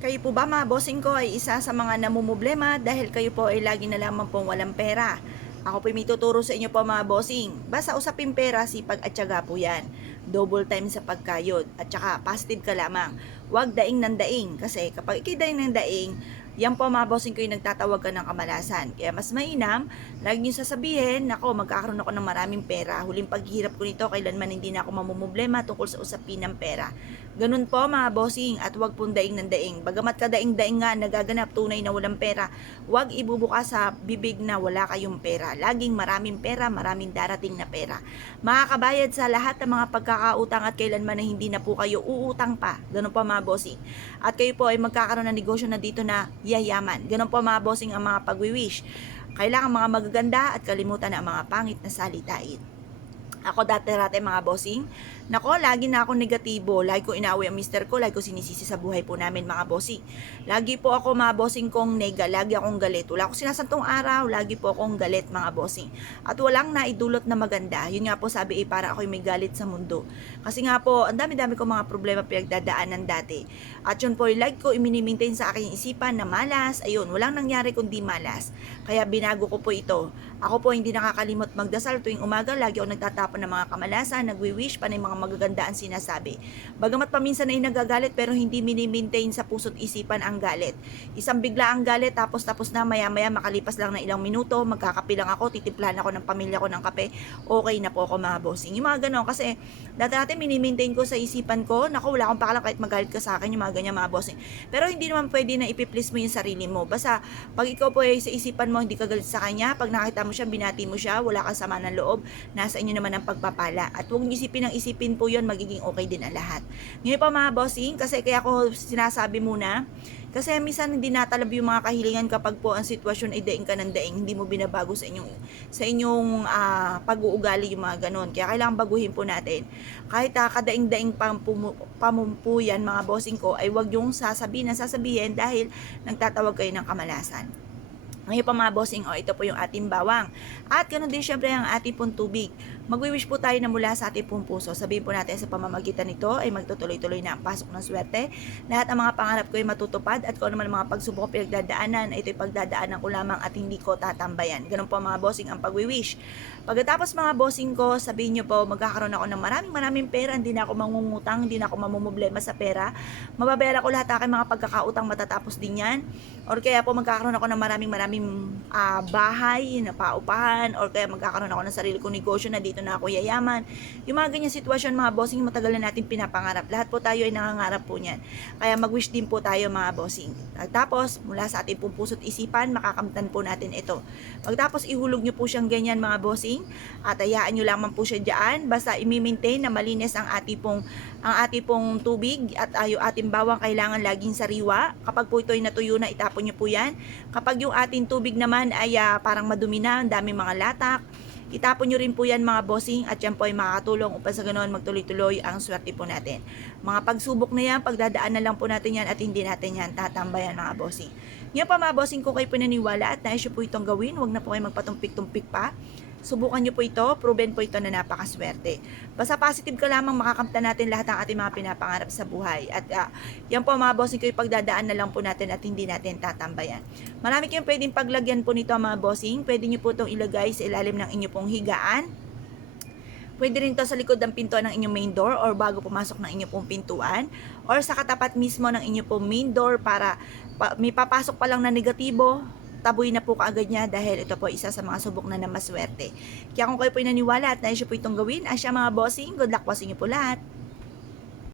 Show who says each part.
Speaker 1: Kayo po ba mga bossing ko ay isa sa mga namumblema dahil kayo po ay lagi na lamang pong walang pera? Ako po may tuturo sa inyo po mga bossing. Basta usapin pera, sipag at tiyaga po yan. Double time sa pagkayod. At saka positive ka lamang. Huwag daing ng daing. Kasi kapag ikay daing ng daing, yan po mga bossing ko yung nagtatawag ka ng kamalasan. Kaya mas mainam, lagi nyo sasabihin, nako magkakaroon ako ng maraming pera. Huling paghihirap ko nito, kailanman hindi na ako mamumblema tungkol sa usapin ng pera. Ganun po mga bossing at wag pong daing ng daing. Bagamat kadaing-daing nga nagaganap tunay na walang pera, wag ibubukas sa bibig na wala kayong pera. Laging maraming pera, maraming darating na pera. Makakabayad sa lahat ng mga pagkakautang at kailanman na hindi na po kayo uutang pa. Ganun po mga bossing. At kayo po ay magkakaroon ng negosyo na dito na yayaman. Ganun po mga bossing ang mga pag-wish. Kailangan mga magaganda at kalimutan ang mga pangit na salitain. Ako dati-dati mga bossing, nako, lagi na ako negatibo. Lagi ko inaaway ang mister ko, lagi ko sinisisi sa buhay po namin mga bossing. Lagi po ako mga bossing kong nega, lagi akong galit. Wala akong sinasantong araw, lagi po akong galit mga bossing. At walang naidulot na maganda. Yun nga po sabi eh, para ako'y may galit sa mundo. Kasi nga po, ang dami-dami ko mga problema pinagdadaanan dati. At yun po, lagi ko i-maintain sa aking isipan na malas. Ayun, walang nangyari kundi malas. Kaya binago ko po ito. Ako po hindi nakakalimot magdasal tuwing umaga. Lagi ako nagtatapon ng mga kamalasan, nagwi-wish pa ng mga magagandaan sinasabi. Bagamat paminsan ay nagagalit pero hindi mini-maintain sa puso't isipan ang galit. Isang bigla ang galit tapos tapos na maya-maya makalipas lang ng ilang minuto, magkakape lang ako, titimplahan ako ng pamilya ko ng kape, okay na po ako mga bossing. Yung mga ganon kasi dati-dati mini-maintain ko sa isipan ko, naku wala akong pakalang kahit magalit ka sa akin, yung mga ganyan mga bossing. Pero hindi naman pwede na ipiplease mo yung sarili mo. Basta pag ikaw po ay sa isipan mo hindi ka galit sa kanya, pag nakita mo siya, binati mo siya, wala kang sama ng loob, nasa inyo naman ang pagpapala. At huwag niyo isipin ng isipin po yun, magiging okay din ang lahat. Ngayon pa mga bossing, kasi kaya ako sinasabi muna, kasi minsan hindi natalab yung mga kahilingan kapag po ang sitwasyon ay daing ka ng daing, hindi mo binabago sa inyong sa inyong ah, pag-uugali yung mga ganon. Kaya kailangan baguhin po natin. Kahit uh, kadaing-daing pampumu- pamumpuyan mga bossing ko, ay wag yung sasabihin na sasabihin dahil nagtatawag kayo ng kamalasan. Ngayon pa mga bossing, oh, ito po yung ating bawang. At ganoon din syempre ang ating pong tubig. Magwi-wish po tayo na mula sa ating pong puso. Sabihin po natin sa pamamagitan nito ay magtutuloy-tuloy na ang pasok ng swerte. Lahat ng mga pangarap ko ay matutupad at kung ano man ang mga pagsubok pinagdadaanan, ito'y pagdadaanan ko lamang at hindi ko tatambayan. Ganun po mga bossing ang pagwi-wish. Pagkatapos mga bossing ko, sabihin nyo po, magkakaroon ako ng maraming maraming pera, hindi na ako mangungutang, hindi na ako mamumblema sa pera. Mababayala ko lahat ng aking mga pagkakautang matatapos din yan. Or kaya po magkakaroon ako ng maraming maraming ah, bahay na paupahan or kaya magkakaroon ako ng sarili kong negosyo na dito na ako yayaman. Yung mga ganyan sitwasyon mga bossing, matagal na natin pinapangarap. Lahat po tayo ay nangangarap po niyan. Kaya mag-wish din po tayo mga bossing. At tapos, mula sa ating pong puso't isipan, makakamtan po natin ito. Pagtapos, ihulog nyo po siyang ganyan mga bossing at hayaan nyo lamang po siya dyan. Basta i-maintain na malinis ang ating pong ang ating pong tubig at ayo ating bawang kailangan laging sariwa. Kapag po ito ay natuyo na, itapon nyo po yan. Kapag yung ating tubig naman ay ah, parang madumi na, ang daming mga latak, itapon nyo rin po yan mga bossing at yan po ay makakatulong upang sa ganoon magtuloy-tuloy ang swerte po natin. Mga pagsubok na yan, pagdadaan na lang po natin yan at hindi natin yan tatambayan mga bossing. Ngayon pa mga bossing ko kayo pinaniwala at nais po itong gawin, huwag na po kayo magpatumpik-tumpik pa. Subukan nyo po ito, proven po ito na napakaswerte. Basta positive ka lamang makakamta natin lahat ng ating mga pinapangarap sa buhay. At ah, yan po mga bossing ko, pagdadaan na lang po natin at hindi natin tatambayan. Marami kayong pwedeng paglagyan po nito mga bossing. Pwede nyo po itong ilagay sa ilalim ng inyo pong higaan. Pwede rin to sa likod ng pintuan ng inyong main door or bago pumasok ng inyong pong pintuan or sa katapat mismo ng inyong pong main door para pa, may papasok pa lang na negatibo, taboy na po kaagad niya dahil ito po isa sa mga subok na namaswerte. Kaya kung kayo po naniwala at nais po itong gawin, asya mga bossing, good luck po sa inyo po lahat.